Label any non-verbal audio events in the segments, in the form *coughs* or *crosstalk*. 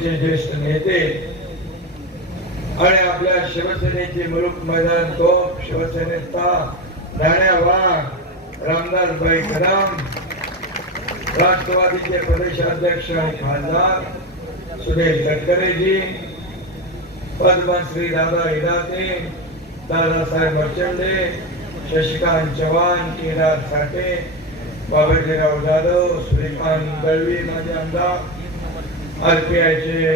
शिवसेनेचे ज्येष्ठ नेते आणि आपल्या शिवसेनेचे मुलुक मैदान तोप शिवसेनेचा राण्या वाघ रामदासभाई कदम राष्ट्रवादीचे प्रदेशाध्यक्ष आणि खासदार सुनील गडकरेजी पद्मश्री दादा हिराते दादासाहेब मर्चंडे शशिकांत चव्हाण केदार साठे बाबाजीराव जाधव श्रीकांत दळवी माझे आमदार आरपीआयचे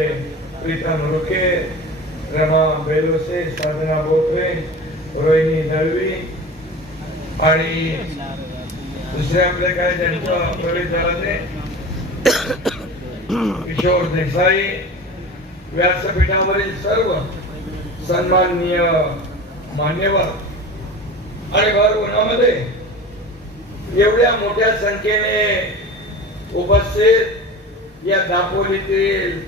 प्रीतम रुके रमा बेलोसे साधना बोत्रे रोहिणी दळवी आणि दुसरे आपले काय त्यांचं प्रवेश झाला ते? किशोर देसाई व्यासपीठावरील सर्व सन्माननीय मान्यवर आणि भर उन्हामध्ये एवढ्या मोठ्या संख्येने उपस्थित या दापोलीतील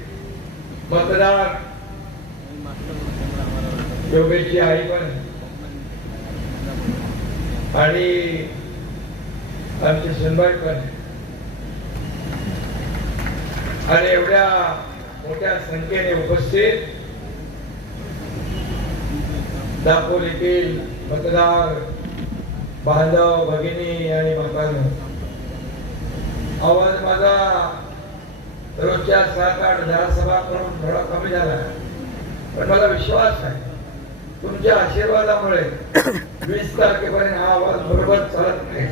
मतदार योगेशची आई पण. आणि आमची सुनबाई पण. आणि एवढ्या मोठ्या संख्येने उपस्थित दापोलीतील मतदार बांधव भगिनी आणि मातांनो आवाज माझा रोजच्या सात आठ दहा सभा करून थोडा कमी झाला. पण मला विश्वास आहे तुमच्या आशीर्वादामुळे *coughs* वीस तारखेपर्यंत हा आवाज बरोबर चालत नाही.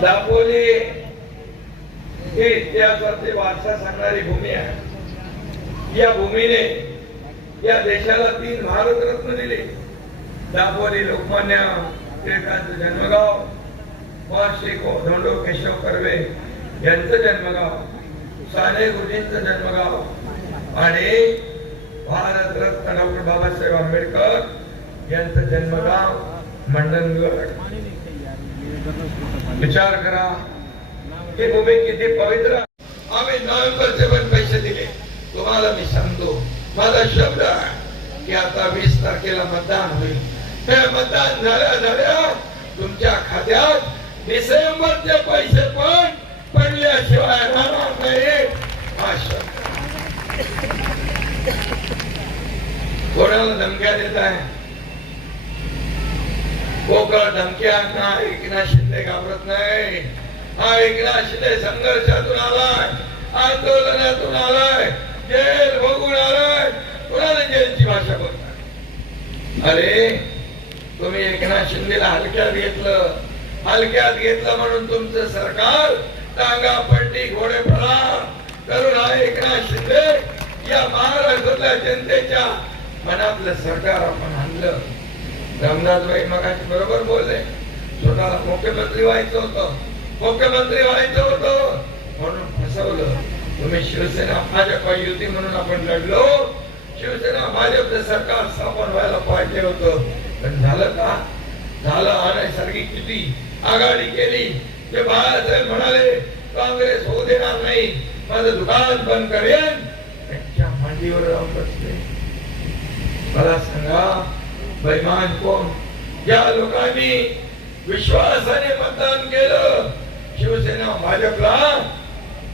दापोली ही इतिहासातली वारसा सांगणारी भूमी आहे. या भूमीने या देशाला तीन भारतरत्न दिले. दापोली लोकमान्य टिळकांचं जन्मगाव श्री धोंडो केशव कर्वे यांचं जन्मगाव साने गुरुजींचं जन्मगाव आणि भारतरत्न डॉक्टर बाबासाहेब आंबेडकर यांचं जन्मगाव मंडणगड. विचार करा ही भूमी किती पवित्र आम्ही नोव्हेंबरचे पण पैसे दिले. तुम्हाला मी सांगतो माझा शब्द आहे की आता वीस तारखेला मतदान होईल. हे मतदान झाल्या झाल्या तुमच्या खात्यात डिसेंबरचे पैसे पण पडल्याशिवाय राहणार नाही कोणाला धमक्या देत आहे? कोकळ धमक्यांना एकनाथ शिंदे घाबरत नाही. हा एकनाथ शिंदे संघर्षातून आलाय. आंदोलनातून आलाय. जेल बघून आलाय. कुणाला जेलची भाषा बोलताय? अरे तुम्ही एकनाथ शिंदेला हलक्यात घेतलं. हलक्यात घेतलं म्हणून तुमचं सरकार टांगा पट्टी घोडे प्रहार करून एकनाथ शिंदे या महाराष्ट्रातल्या जनतेच्या मनातलं सरकार आपण आणलं. रामदासबाई मगाशी बरोबर बोलले स्वतःला मुख्यमंत्री व्हायचं होतं. मुख्यमंत्री व्हायचं होतं म्हणून फसवलं. तुम्ही शिवसेना भाजप युती म्हणून आपण लढलो. शिवसेना भाजपचं सरकार स्थापन व्हायला पाहिजे होतं. पण झालं का? झालं अनैसर्गिक किती? आघाडी केली. जे बाळासाहेब म्हणाले काँग्रेस होऊ देणार नाही. माझं दुकान बंद करेन. त्यांच्या मांडीवर राहून बसले. मला सांगा बैमान कोण? ज्या लोकांनी विश्वासाने मतदान केलं. शिवसेना भाजपला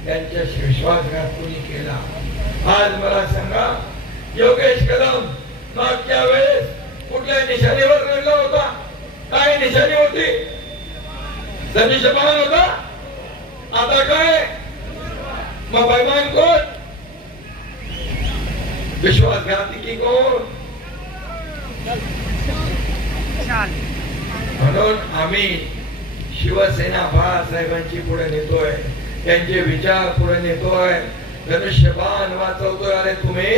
त्यांच्याशी विश्वासघात कोणी केला? आज मला सांगा योगेश कदम मागच्या वेळेस कुठल्या निशाणीवर लढला होता? काय निशाणी होती? धनुष्यबाण होता आता काय? मग बैमान कोण? विश्वासघाती की कोण? म्हणून आम्ही शिवसेना बाळासाहेबांची पुढे नेतोय त्यांचे विचार पुढे नेतोय. धनुष्यबाण वाचवतोय. अरे तुम्ही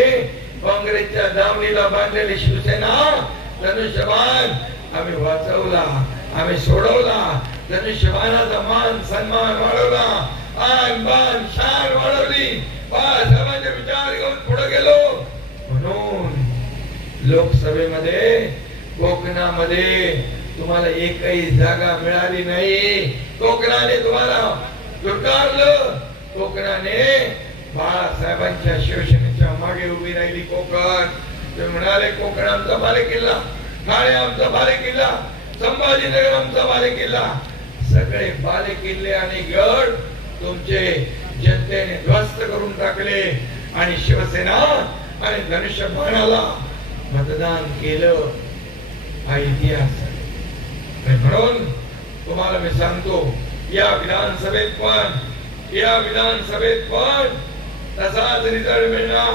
काँग्रेसच्या दावणीला बांधलेली शिवसेना धनुष्यबाण आम्ही वाचवला आम्ही सोडवला. त्याने धनुष्यबाणाचा मान सन्मान वाढवला. आन बान शान वाढवली. बाळासाहेबांचे विचार घेऊन पुढे गेलो. म्हणून लोकसभेमध्ये कोकणामध्ये तुम्हाला एकही जागा मिळाली नाही. कोकणाने तुम्हाला दुर्कारलं. कोकणाने बाळासाहेबांच्या शिवसेनेच्या मागे उभी राहिली कोकण. ते म्हणाले कोकण आमचा बाले किल्ला ठाणे आमचा बाले किल्ला संभाजीनगर आमचा बाले किल्ला सगळे बाले किल्ले आणि गड तुमचे जनतेने ध्वस्त करून टाकले. आणि शिवसेना आणि धनुष्य बाणाला मतदान केलं. हा इतिहास म्हणून तुम्हाला मी सांगतो या विधानसभेत पण या विधानसभेत पण तसाच रिझल्ट मिळणार.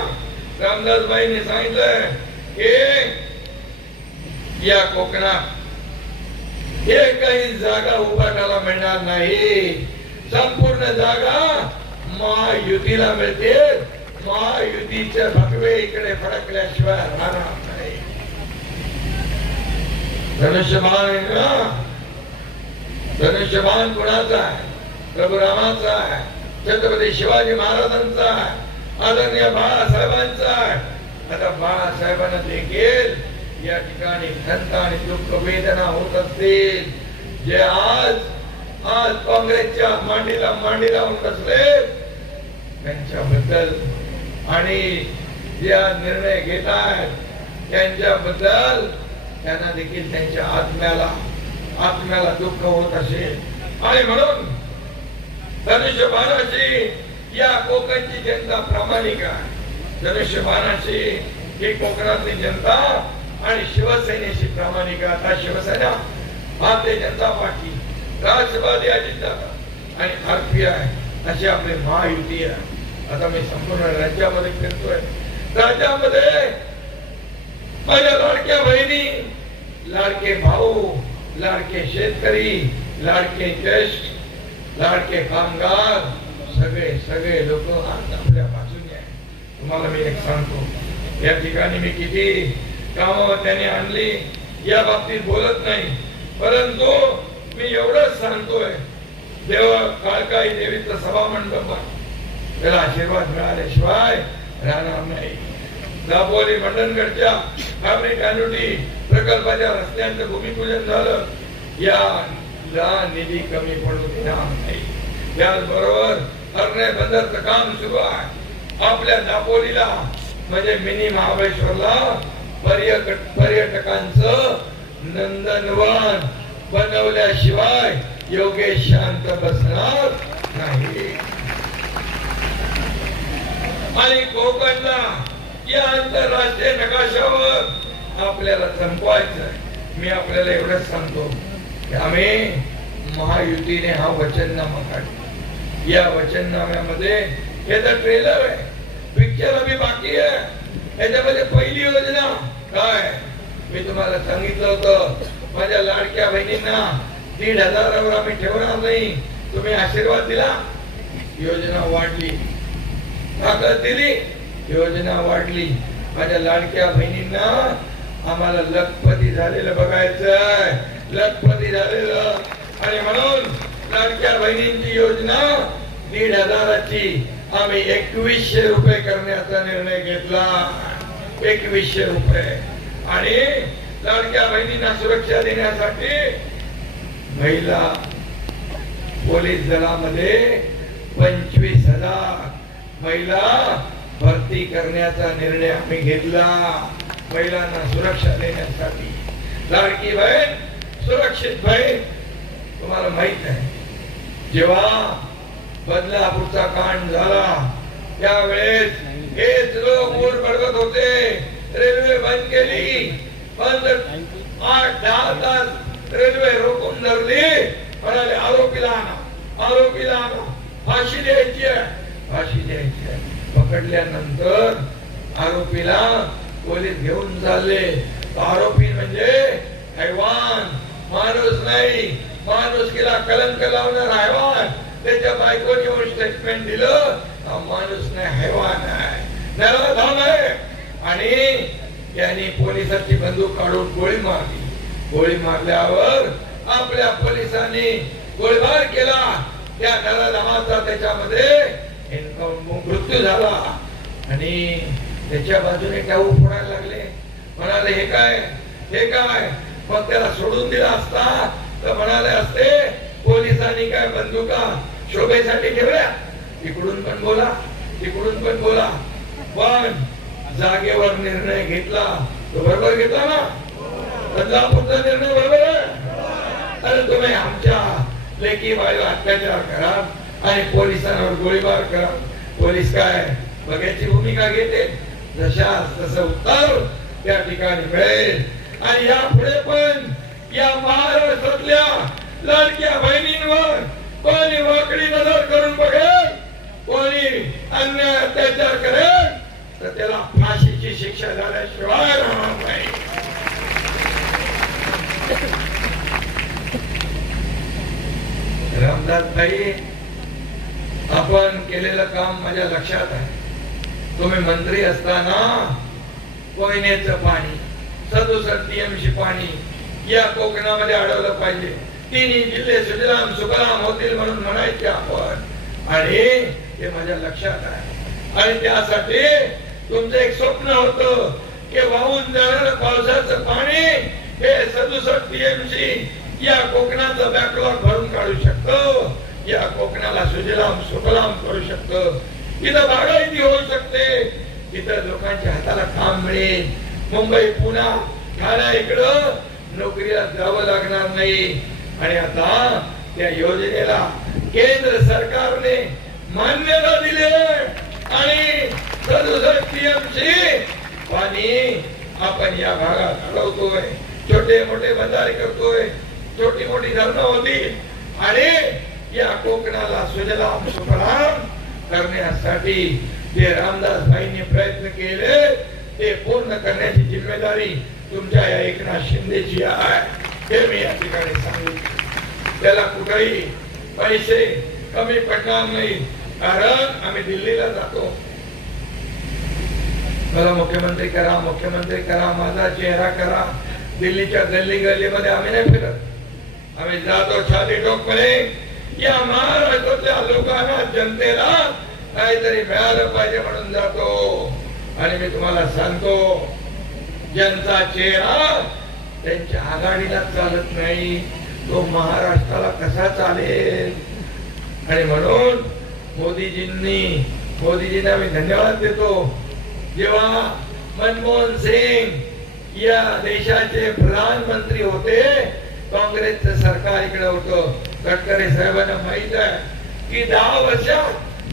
रामदास रामदासबाईंनी सांगितलं की या कोकणात हे काही जागा उभाटाला मिळणार नाही. संपूर्ण जागा महायुतीला मिळते. महायुतीच्या भगवे इकडे फडकल्याशिवाय राहणार नाही. धनुष्यबाण आहे ना? धनुष्यबाण कुणाचा आहे? प्रभू रामाचा आहे. छत्रपती शिवाजी महाराजांचा आहे. आदरणीय बाळासाहेबांचा आहे. आता बाळासाहेबांना देखील या ठिकाणी खंत आणि दुःख वेदना होत असतील जे आज आज काँग्रेसच्या मांडीला मांडी लावून बसले त्यांच्याबद्दल आणि ज्या निर्णय घेत आहेत त्यांच्याबद्दल त्यांना देखील त्यांच्या आत्म्याला आत्म्याला दुःख होत असेल. आणि म्हणून धनुष्यबाणाची या कोकणची जनता प्रामाणिक आहे. धनुष्यबाणाची ही कोकणातली जनता आणि शिवसेनेशी प्रामाणिक आता शिवसेना भारतीय जनता पार्टी राष्ट्रवादी अजितदादा आणि आरपीआय अशी आपली महायुती आहे. आता मी संपूर्ण राज्यामध्ये फिरतोय. राज्यामध्ये माझ्या लाडक्या बहिणी लाडके भाऊ लाडके शेतकरी लाडके ज्येष्ठ लाडके कामगार सगळे सगळे लोक आज आपल्या बाजूने आहे तुम्हाला मी एक सांगतो. या ठिकाणी मी किती कामावर त्याने आणली या बाबतीत बोलत नाही. परंतु मी एवढंच सांगतोय देवा काळकाई देवीचं सभा मंडप त्याला आशीर्वाद मिळाल्याशिवाय राहणार नाही. दापोली मंडणगडच्या फॅब्रिक अॅन्युटी प्रकल्पाच्या रस्त्यांचं भूमिपूजन झालं. या निधी कमी पडू देणार नाही. त्याचबरोबर अरणे बंदरचं काम सुरू आहे. आपल्या दापोलीला म्हणजे मिनी महाबळेश्वरला पर्यटक पर्यटकांचं नंदनवन बनवल्याशिवाय योगेश शांत बसणार नाही. आणि कोकणला या आंतरराष्ट्रीय नकाशावर आपल्याला संपवायचं मी आपल्याला एवढंच सांगतो. की आम्ही महायुतीने हा वचननामा काढला. या वचननाम्यामध्ये हे तर ट्रेलर आहे. पिक्चर अभि बाकी आहे. याच्यामध्ये पहिली योजना काय? मी तुम्हाला सांगितलं होतं माझ्या लाडक्या बहिणींना दीड हजारावर आम्ही ठेवणार नाही. तुम्ही आशीर्वाद दिला? योजना वाढली. ताकद दिली? योजना वाढली. माझ्या लाडक्या बहिणींना आम्हाला लखपती झालेलं बघायचंय. लखपती झालेलं. आणि म्हणून लाडक्या बहिणींची योजना दीड हजाराची आम्ही एकवीसशे रुपये करण्याचा निर्णय घेतला. एकवीसशे रुपये. आणि लाडक्या बहिणींना सुरक्षा देण्यासाठी महिला पोलीस दलामध्ये पंचवीस हजार. महिला भरती करण्याचा निर्णय आम्ही घेतला. महिलांना सुरक्षा देण्यासाठी. लाडकी बहीण सुरक्षित बहीण तुम्हाला माहीत आहे. जेव्हा बदलापूरचा कांड झाला त्यावेळेस हेच लोक ऊर बडवत होते. रेल्वे बंद केली. बंद आठ दहा तास रेल्वे रोखून धरली. म्हणाले आरोपीला आणा. आरोपीला आणा. फाशी द्यायची आहे. फाशी द्यायची आहे. पकडल्यानंतर आरोपीला पोलीस घेऊन चालले. आरोपी म्हणजे हैवान. माणूस नाही. माणूस केला कलंक लावणार हैवान. त्याच्या बायकोने येऊन स्टेटमेंट दिलं. माणूस नाही हैवान आहे. नराधाम आहे. आणि त्यांनी पोलिसाची बंदूक काढून गोळी मारली. गोळी मारल्यावर आपल्या पोलिसांनी गोळीबार केला. त्या नराधमाचा त्याच्यामध्ये मृत्यू झाला. आणि त्याच्या बाजूने टाऊ फोडायला लागले. म्हणाले हे काय? हे काय? मग त्याला सोडून दिला असता? तर म्हणाले असते पोलिसांनी काय बंदुका शोभेसाठी ठेवल्या? इकडून पण बोला इकडून पण बोला. पण जागेवर निर्णय घेतला तो बरोबर घेतला ना? बदलापूरचा निर्णय बरोबर? आहे अरे तुम्ही आमच्या लेकी बाळीवर अत्याचार करा आणि पोलिसांवर गोळीबार करा. पोलीस काय बघायची भूमिका घेते? जशा तस उत्तर त्या ठिकाणी मिळेल. आणि यापुढे पण या महाराष्ट्रातल्या लाडक्या बहिणींवर कोणी वाकडी नजर करून बघेल? कोणी अन्याय अत्याचार करेल तर त्याला फाशीची शिक्षा झाल्याशिवाय राहणार नाही. रामदास भाई आपण केलेलं काम माझ्या लक्षात आहे. तुम्ही मंत्री असताना कोयनेच पाणी सदुसष्ट टीएमसी पाणी या कोकणामध्ये अडवलं पाहिजे. तिन्ही जिल्हे सुजलाम सुफलाम होतील म्हणून म्हणायचे आपण. आणि हे माझ्या लक्षात आहे. आणि त्यासाठी तुमचं एक स्वप्न होत की वाहून जाणार पावसाचं पाणी हे सदुसष्ट टीएमसी या कोकणाचा बॅकलॉग भरून काढू शकतो. या कोकणाला सुजलाम सुफलाम करू शकतो. इथं बागायती होऊ शकते. इथं लोकांच्या हाताला काम मिळेल. मुंबई पुणा ठाणे इकडं नोकरीला जावं लागणार नाही. आणि आता त्या योजनेला केंद्र सरकारने मान्यता दिले आणि टीएमसी पाणी आपण या भागात अडवतोय छोटे मोठे बंधारे करतोय. छोटी मोठी धरणं होती. आणि या कोकणाला सुजलाम सुफलाम करण्यासाठी जे रामदास भाईंनी प्रयत्न केले ते पूर्ण करण्याची जिम्मेदारी तुमच्या या एकनाथ शिंदेची आहे. हे मी या ठिकाणी सांगितले त्याला कुठेही पैसे कमी पडणार नाही. कारण आम्ही दिल्लीला जातो. मला मुख्यमंत्री करा मुख्यमंत्री करा माझा चेहरा करा. दिल्लीच्या गल्ली गल्लीमध्ये आम्ही नाही फिरत. आम्ही जातो छाती टोकमध्ये. या महाराष्ट्रातल्या लोकांना जनतेला काहीतरी मिळालं पाहिजे म्हणून जातो. आणि मी तुम्हाला सांगतो ज्यांचा चेहरा त्यांच्या आघाडीला चालत नाही तो महाराष्ट्राला कसा चालेल? आणि म्हणून मोदीजींनी मोदीजींना मी धन्यवाद देतो. जेव्हा मनमोहन सिंग या देशाचे प्रधानमंत्री होते काँग्रेसचं सरकार इकडे होतं. गडकरी साहेबांना माहीत आहे की दहा वर्षात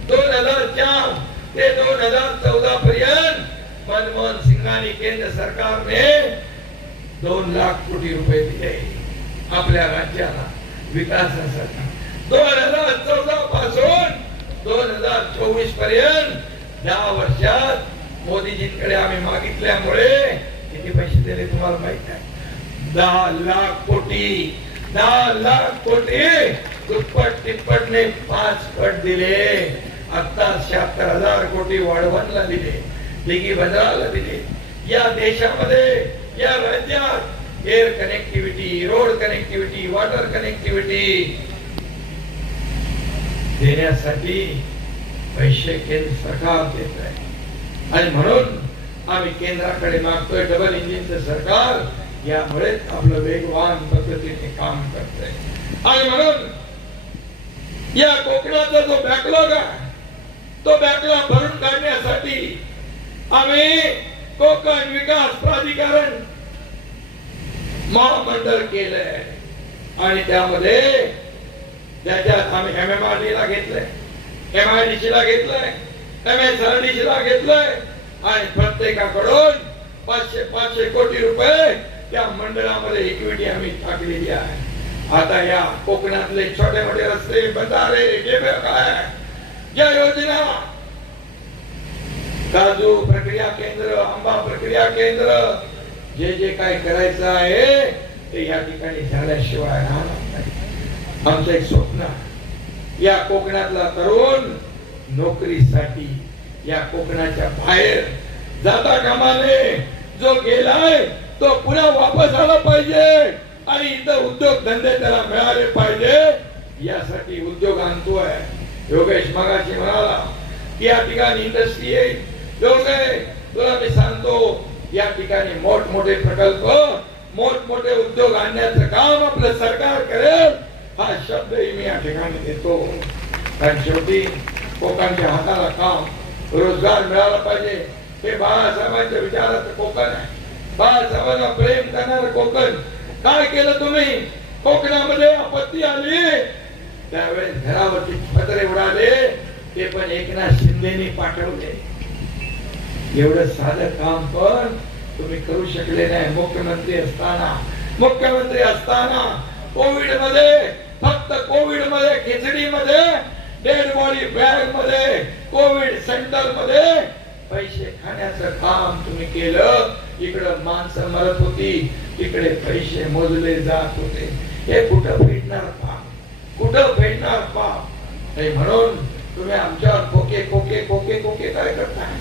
दोन हजार चार ते दोन हजार चौदा पर्यंत मनमोहन सिंगांनी केंद्र सरकारने दोन लाख कोटी रुपये दिले आपल्या राज्याला विकासासाठी. दोन हजार चौदा पासून दोन हजार चोवीसपर्यंत दहा वर्षात मोदीजींकडे आम्ही मागितल्यामुळे किती पैसे दिले तुम्हाला माहीत आहे दहा लाख कोटी दहा लाख कोटी दुप्पट तिप्पटने पाच पट दिले. आता शहात्तर हजार कोटी वाढवणला दिले दिघी बंदराला दिले. या देशामध्ये या राज्यात air connectivity road connectivity water connectivity देण्यासाठी पैसे केंद्र सरकार देत आहे. आणि म्हणून आम्ही केंद्राकडे मागतोय डबल इंजिनचं सरकार यामुळेच आपलं वेगवान पद्धतीने काम करतंय. आणि म्हणून या कोकणाचा जो बॅकलॉग आहे तो बॅकलॉग भरून काढण्यासाठी आम्ही कोकण विकास प्राधिकरण महामंडळ केलंय. आणि त्यामध्ये त्याच्यात आम्ही एम एम आर डी ला घेतलंय. एम आय डी सी ला घेतलंय. M S R D C ला घेतलंय. आणि प्रत्येकाकडून पाचशे पाचशे कोटी रुपये त्या मंडळामध्ये इक्विटी आम्ही टाकलेली आहे. आता या कोकणातले छोटे मोठे रस्ते बंधारे काय ज्या योजना. काजू प्रक्रिया केंद्र आंबा प्रक्रिया केंद्र जे जे काय करायचं आहे ते या ठिकाणी झाल्याशिवाय राहणार नाही. आमचं एक स्वप्न. आहे. या कोकणातला तरुण नोकरीसाठी या कोकणाच्या बाहेर जाता कामा नये. जो गेलाय तो पुन्हा वापस आला पाहिजे. आणि इथं उद्योग धंदे त्याला मिळाले पाहिजे. यासाठी उद्योग आणतोय. योगेश मगाशी म्हणाला की या ठिकाणी इंडस्ट्री येईल. तुला मी सांगतो या ठिकाणी मोठमोठे प्रकल्प मोठमोठे उद्योग आणण्याचं काम आपलं सरकार करेल. हा शब्दही मी या ठिकाणी देतो. कारण शेवटी कोकणच्या हाताला काम रोजगार मिळाला पाहिजे. हे बाळासाहेबांच्या विचारात कोकण आहे. बाळासाहेबांना प्रेम करणार कोकण. काय केलं तुम्ही? कोकणामध्ये आपत्ती आली. त्यावेळेस घरावरती पत्रे उडाले. ते पण एकनाथ शिंदेनी पाठवले. एवढं साधं काम पण तुम्ही करू शकले नाही. मुख्यमंत्री असताना मुख्यमंत्री असताना कोविडमध्ये फक्त कोविडमध्ये खिचडी मध्ये डेड बॉडी बॅगमध्ये कोविड सेंटरमध्ये पैसे खाण्याचं काम तुम्ही केलं. इकडं माणसं मरत होती तिकडे पैसे मोजले जात होते. हे कुठं फेडणार पाप? कुठं फेडणार पाप? हे म्हणून तुम्ही आमच्यावर खोके खोके खोके खोके काय करताय?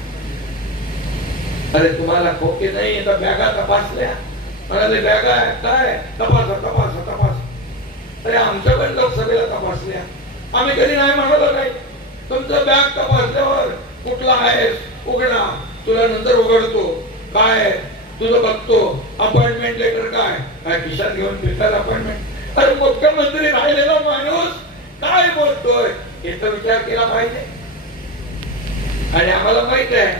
अरे तुम्हाला खोके नाही तर बॅगा तपासल्या. म्हणाले बॅगा आहे काय? तपासा तपासा तपासा. अरे आमच्या पण लोकसभेला तपासल्या आम्ही कधी नाही म्हणालो नाही तुमचं बॅग तपासल्यावर कुठला आहे उघडा. तुला नंतर उघडतो. काय? तुझं बघतो. अपॉइंटमेंट लेटर काय? काय खिशात घेऊन फिरतात अपॉइंटमेंट अरे मुख्यमंत्री राहिलेला माणूस काय बोलतोय? याचा विचार केला पाहिजे. आणि आम्हाला माहीत आहे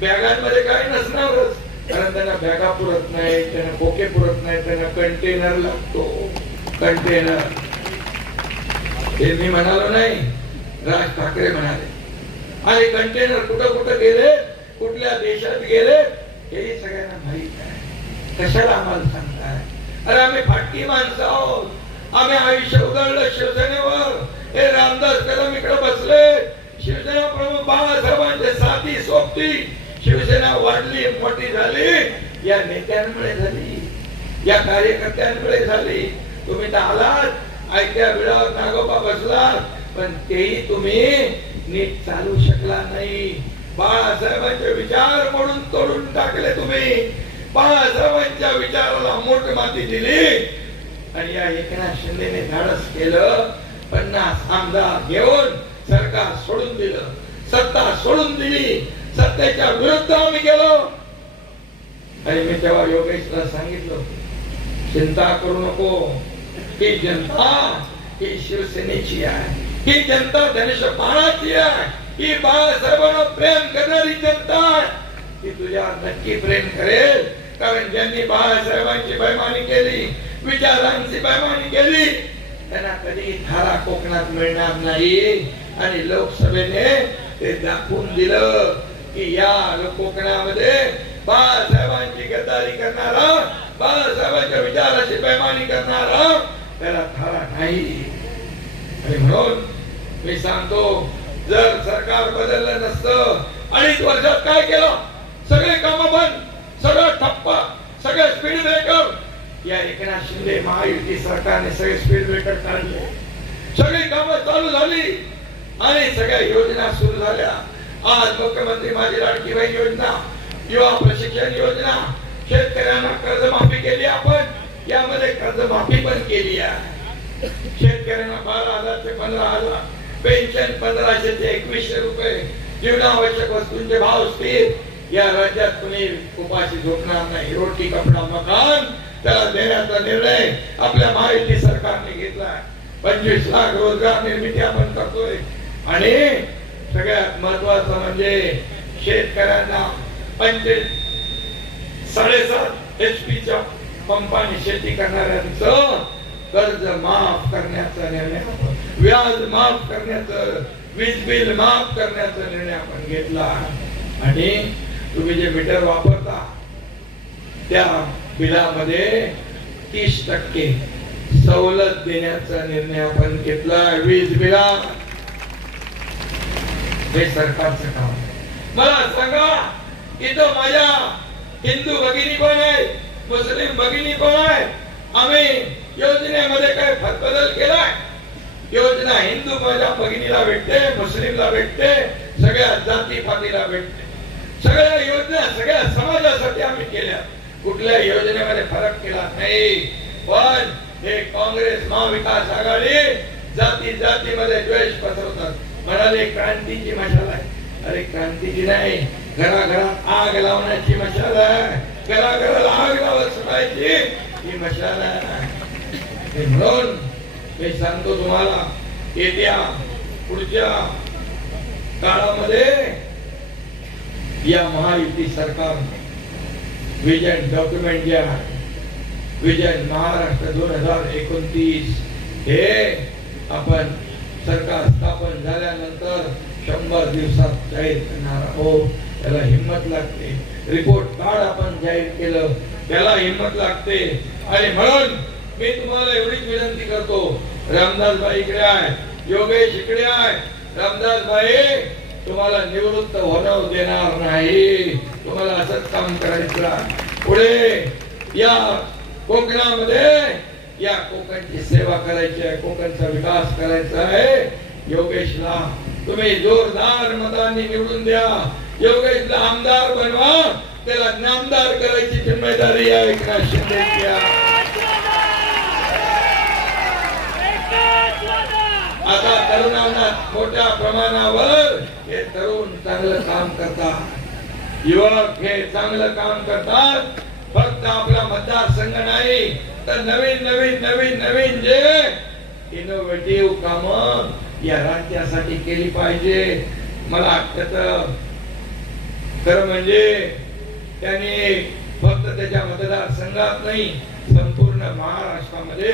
बॅगांमध्ये काय नसणारच. कारण त्यांना बॅगा पुरत नाही त्यांना बोके पुरत नाही त्यांना कंटेनर लागतो. कंटेनर हे मी म्हणालो नाही. राज ठाकरे म्हणाले. आणि कंटेनर कुठं कुठं गेले? कुठल्या देशात गेले? हे सगळ्यांना माहीत आहे. कशाला आम्हाला सांगताय? अरे आम्ही फाटकी माणसं आहोत. आम्ही आयुष्य उघडलं शिवसेनेवर. हे रामदास कदम इकडे बसले. शिवसेना प्रमुख बाळासाहेबांचे साथी सोबती शिवसेना वाढली मोठी झाली. या नेत्यांमुळे झाली. या कार्यकर्त्यांमुळे झाली. तुम्ही तर आलात आयत्या वेळावर नागोबा बसलात पण तेही तुम्ही नीट चालू शकला नाही. बाळासाहेबांचे विचार म्हणून तोडून टाकले तुम्ही. बाळासाहेबांच्या विचाराला मोठ माती दिली. आणि या एकनाथ शिंदेने धाडस केलं. पन्नास आमदार घेऊन सरकार सोडून दिलं. सत्ता सोडून दिली. सत्तेच्या विरुद्ध आम्ही गेलो. आणि मी तेव्हा योगेशला सांगितलं चिंता करू नको. ही जनता ही शिवसेनेची आहे. ही जनता धनुष्यबाणाची आहे. ही बाळासाहेबांना प्रेम करणारी जनता आहे. ती तुझ्या नक्की प्रेम करेल. कारण ज्यांनी बाळासाहेबांची बैमानी केली विचारांची बैमानी केली त्यांना कधी धारा कोकणात मिळणार नाही. आणि लोकसभेने ते दाखवून दिलं की या कोकणामध्ये बाळासाहेबांची गद्दारी करणारा बाळासाहेबांच्या विचाराची बैमानी करणारा त्याला थारा नाही आणि म्हणून मी सांगतो जर सरकार बदललं नसतं अडीच वर्षात काय केलं सगळे काम बंद सगळं ठप्प सगळे स्पीड ब्रेकर या एकनाथ शिंदे महायुती सरकारने सगळे स्पीड ब्रेकर काढले सगळी कामं चालू झाली आणि सगळ्या योजना सुरू झाल्या आज मुख्यमंत्री माझी लाडकी बहीण योजना युवा प्रशिक्षण योजना शेतकऱ्यांना कर्जमाफी केली आपण यामध्ये कर्जमाफी पण केली आहे. शेतकऱ्यांना बारा हजार ते पंधरा हजार पेन्शन पंधराशे ते एकवीसशे रुपये जीवनावश्यक वस्तूंचे भाव स्थिर. या राज्यात कुणी उपाशी झोपणार नाही. रोटी कपडा मकान त्याला देण्याचा निर्णय आपल्या महायुती सरकारने घेतलाय पंचवीस लाख रोजगार निर्मिती आपण करतोय. आणि सगळ्यात महत्वाचं म्हणजे शेतकऱ्यांना पंचवीस साडेसात एच पीच्या पंपाने शेती करणाऱ्यांचं कर्ज माफ करण्याचा निर्णय व्याज माफ करण्याचं वीज बिल माफ करण्याचा निर्णय आपण घेतला. आणि तुम्ही जे मीटर वापरता त्या बिलामध्ये तीस टक्के सवलत देण्याचा निर्णय आपण घेतला. वीज बिला. हे सरकारचं काम मला सांगा इथं माझ्या हिंदू भगिनी पण आहे मुस्लिम भगिनी कोण आहे आम्ही योजनेमध्ये काय फरक बदल केलाय? योजना हिंदू माझ्या भगिनीला भेटते मुस्लिमला भेटते सगळ्या जाती पातीला भेटते. सगळ्या योजना सगळ्या समाजासाठी आम्ही केल्या. कुठल्या योजनेमध्ये फरक केला नाही. पण हे काँग्रेस महाविकास आघाडी जाती जातीमध्ये द्वेष पसरवतात. म्हणाले क्रांतीची मशाल आहे. अरे क्रांतीची नाही. घराघरात आग लावण्याची मशाल आहे. घराघराला आग लावत सुटायची ही मशाल आहे म्हणून मी सांगतो तुम्हाला येत्या पुढच्या काळामध्ये या महायुती सरकार विजन डॉक्युमेंट जे आहे विजन महाराष्ट्र दोन हजार एकोणतीस हे आपण सरकार स्थापन झाल्यानंतर शंभर दिवसात जाहीर करणार आहोत. त्याला हिंमत लागते. रिपोर्ट कार्ड आपण जाहीर केलं. त्याला हिंमत लागते. आणि म्हणून मी तुम्हाला एवढीच विनंती करतो. रामदास भाई इकडे आहे. योगेश इकडे आहे. रामदास भाई तुम्हाला निवृत्त होणं देणार नाही. तुम्हाला असंच काम करायचं पुढे या कोकणामध्ये या कोकणची सेवा करायची आहे. कोकणचा विकास करायचा आहे. योगेशला तुम्ही जोरदार मतांनी निवडून द्या. योगेशला आमदार बनवा त्याला नामदार करायची जिम्मेदारी आहे एकनाथ शिंदे आता तरुणांना मोठ्या प्रमाणावर हे तरुण चांगलं काम करतात. युवक हे चांगलं काम करतात. फक्त आपला मतदारसंघ नाही तर नवीन नवीन नवीन नवीन जे इनोव्हेटिव्ह काम या राज्यासाठी केली पाहिजे. मला त्याच खरं म्हणजे त्याने फक्त त्याच्या मतदारसंघात नाही संपूर्ण महाराष्ट्रामध्ये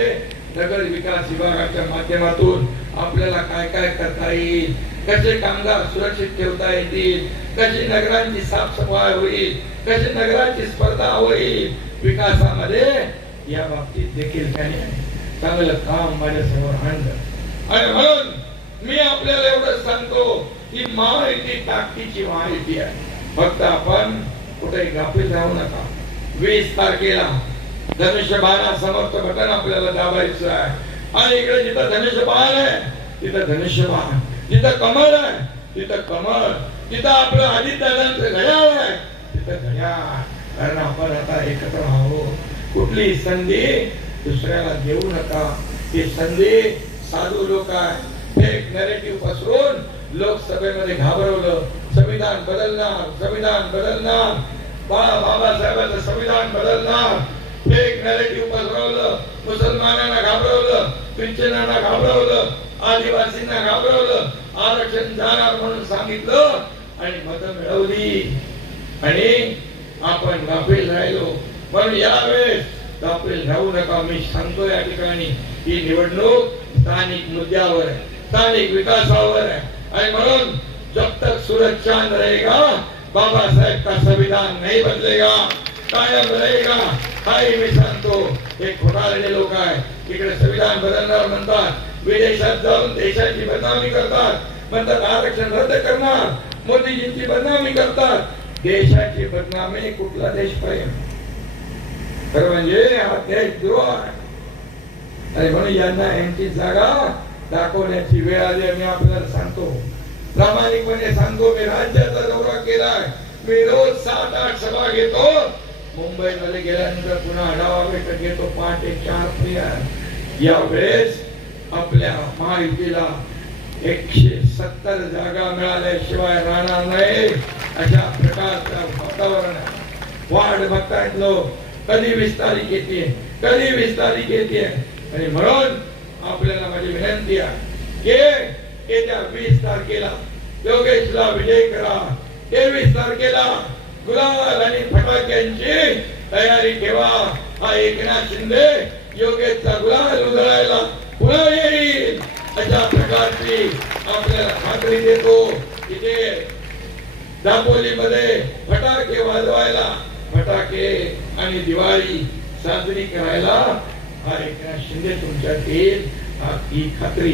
नगर विकास विभागाच्या माध्यमातून आपल्याला काय काय करता येईल कसे कामगार सुरक्षित ठेवता येतील कशी नगरांची साफसफाई होईल कशी नगरांची स्पर्धा होईल विकासामध्ये या बाबतीत देखील त्याने चांगलं काम माझ्यासमोर आणलं. आणि म्हणून मी आपल्याला एवढं सांगतो की महायुती ताकदीची महायुती आहे. फक्त आपण कुठे गाफील राहू नका. वीस तारखेला धनुष्यबाणा समर्थ बटन आपल्याला दाबायचं आहे. आणि इकडे जिथं धनुष्यबाण आहे तिथं धनुष्यबाण. जिथं कमळ आहे तिथं कमळ. तिथं आपलं आदित्यदांचं घड्याळ आहे तिथं घड्याळ. कारण आपण आता एकत्र आहोत. कुठली संधी दुसऱ्याला देऊ नका. ही संधी साधू लोक आहे फेक नरेटिव्ह पसरून लोकसभेमध्ये घाबरवलं संविधान बदलणार संविधान बदलणार. बाबासाहेबांचं संविधान बदलणार. फेक नॅरेटिव्ह पसरवलं मुसलमानांना घाबरवलं ख्रिश्चनांना घाबरवलं आदिवासींना घाबरवलं. आरक्षण जाणार म्हणून सांगितलं आणि मत मिळवली. आणि आपण गाफील राहिलो. पण यावेळेस गाफील राहू नका. मी सांगतो या ठिकाणी ही निवडणूक स्थानिक मुद्द्यावर आहे. स्थानिक विकासावर आहे. आणि म्हणून जब तक सूरज चांद रहेगा बाबा साहेब का संविधान नाही बदलेगा कायम रहेगा। हाही मी सांगतो हे खोटारडे लोक आहे इकडे संविधान बदलणार म्हणतात विदेशात जाऊन देशाची बदनामी करतात म्हणतात आरक्षण रद्द करणार मोदीजींची बदनामी करतात। देशाची बदनामी कुठला देश पाहिजे खरं म्हणजे हा देश द्रोह आहे. आणि म्हणून यांना यांची जागा दाखवण्याची वेळ आली मी आपल्याला सांगतो. प्रामाणिकपणे सांगतो मी राज्याचा दौरा केलाय. मी रोज सात आठ सभा घेतो. मुंबईमध्ये गेल्यानंतर पुन्हा आढावा बैठक घेतो. पहाटे चार पर्यंत यावेळेस आपल्या महायुतीला एकशे सत्तर जागा मिळाल्याशिवाय राहणार नाही अशा प्रकारचं वातावरण वाढ बघता येतो कधी वीस तारीख येते? कधी वीस तारीख येते? आणि म्हणून आपल्याला माझी विनंती आहे. की येत्या वीस तारखेला योगेशला विजय करा. तेवीस तारखेला गुलाल आणि फटाक्यांची तयारी ठेवा. हा एकनाथ शिंदे योगेशचा गुलाल उधळायला पुन्हा येईल. अशा प्रकारची आपल्याला खात्री देतो. इथे दापोलीमध्ये फटाके वाजवायला फटाके आणि दिवाळी साजरी करायला हा एकनाथ शिंदे तुमच्यात येईल. ही खात्री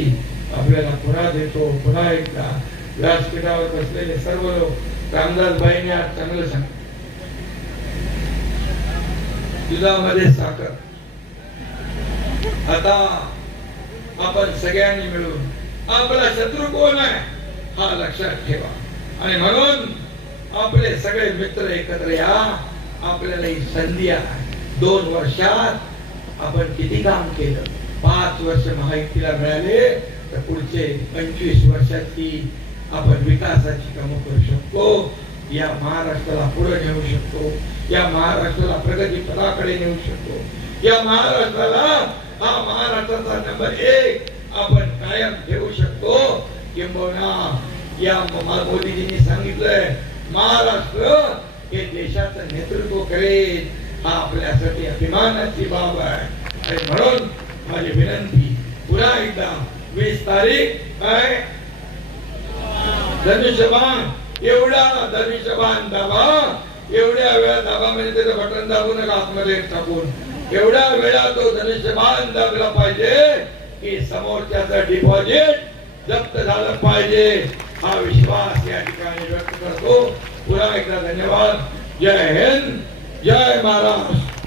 आपल्याला पुन्हा देतो. पुन्हा एकदा व्यासपीठावर बसलेले सर्व लोक रामदासबाईंनी आज चांगलं सांग दुधामध्ये साखर. आता आपण सगळ्यांनी मिळून आपला शत्रू कोण आहे हा लक्षात ठेवा. आणि म्हणून आपले सगळे मित्र एकत्र या. आपल्याला ही संधी आहे. दोन वर्षात आपण किती काम केलं? पाच वर्ष महायुतीला मिळाले तर पुढचे पंचवीस वर्षाची आपण विकासाची कामं करू शकतो. या महाराष्ट्राला पुढे नेऊ शकतो. या महाराष्ट्राला प्रगती पदाकडे नेऊ शकतो. या महाराष्ट्राला हा महाराष्ट्राचा नंबर एक आपण कायम ठेवू शकतो. किंबहुना या मोदीजींनी सांगितलंय महाराष्ट्र हे देशाचं नेतृत्व करेल. हा आपल्यासाठी अभिमानाची बाब आहे. आणि म्हणून माझी विनंती पुन्हा एकदा वीस तारीख काय? धनुष्यबाण. एवढा धनुष्यबाण दाबा. एवढ्या वेळा दाबा म्हणजे त्याचं बटन दाबू नका आतमध्ये टाकून. एवढ्या वेळा तो धनुष्यबाण दाबला पाहिजे की समोरच्याचं डिपॉझिट जप्त झालं पाहिजे. हा विश्वास या ठिकाणी व्यक्त करतो. पुन्हा एकदा धन्यवाद. जय हिंद. जय महाराष्ट्र